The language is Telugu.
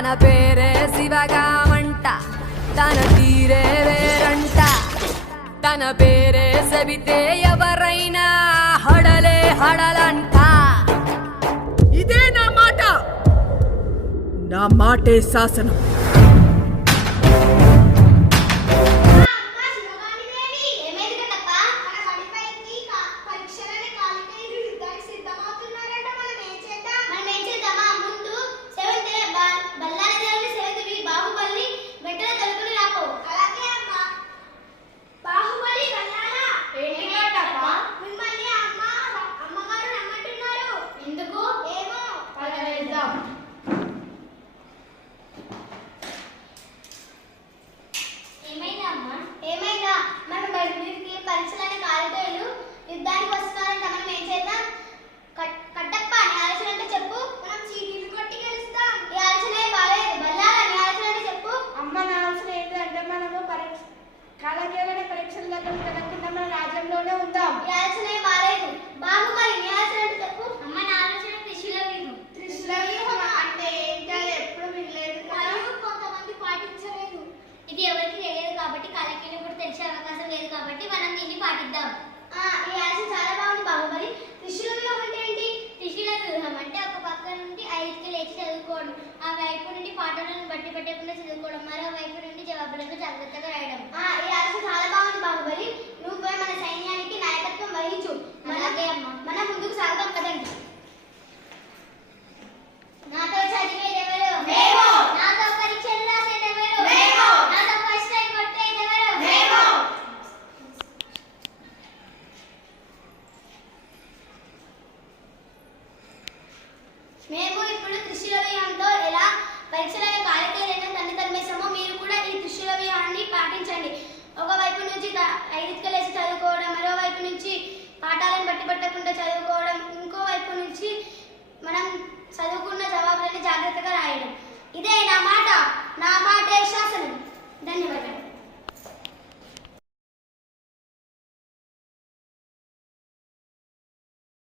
తన పేరే శివగామంట తన తీరే వేరంట. తన పేరే సబితే ఎవరైనా హడలే హడలంట. ఇదే నా మాట. నా మాటే శాసనం. అర్థం. ఈ యాసం చాలా బాగుంది బాహుబలి. త్రిశూల వ్యూహం అంటే ఏంటి? త్రిశూల వ్యూహం. అంటే ఒక పక్క నుండి ఐదుకి లేచి చదువుకోవడం ఆ వైపు నుండి పాటలను బట్టి పెట్టకుండా చదువుకోవడం మరో వైపు నుండి జవాబులను జాగ్రత్తగా రాయడం. మేము ఇప్పుడు త్రిశూల వ్యూహంతో ఎలా పరీక్షల కాలికేయలను తల్లి తరిమేసామో మీరు కూడా ఈ త్రిశూల వ్యూహాన్ని పాటించండి. ఒకవైపు నుంచి త- చదువుకోవడం మరోవైపు నుంచి పాఠాలను బట్టి పట్టకుండా చదువుకోవడం ఇంకో వైపు నుంచి మనం చదువుకున్న జవాబులని జాగ్రత్తగా రాయడం. ఇదే నా మాట నా మాటే శాసనం.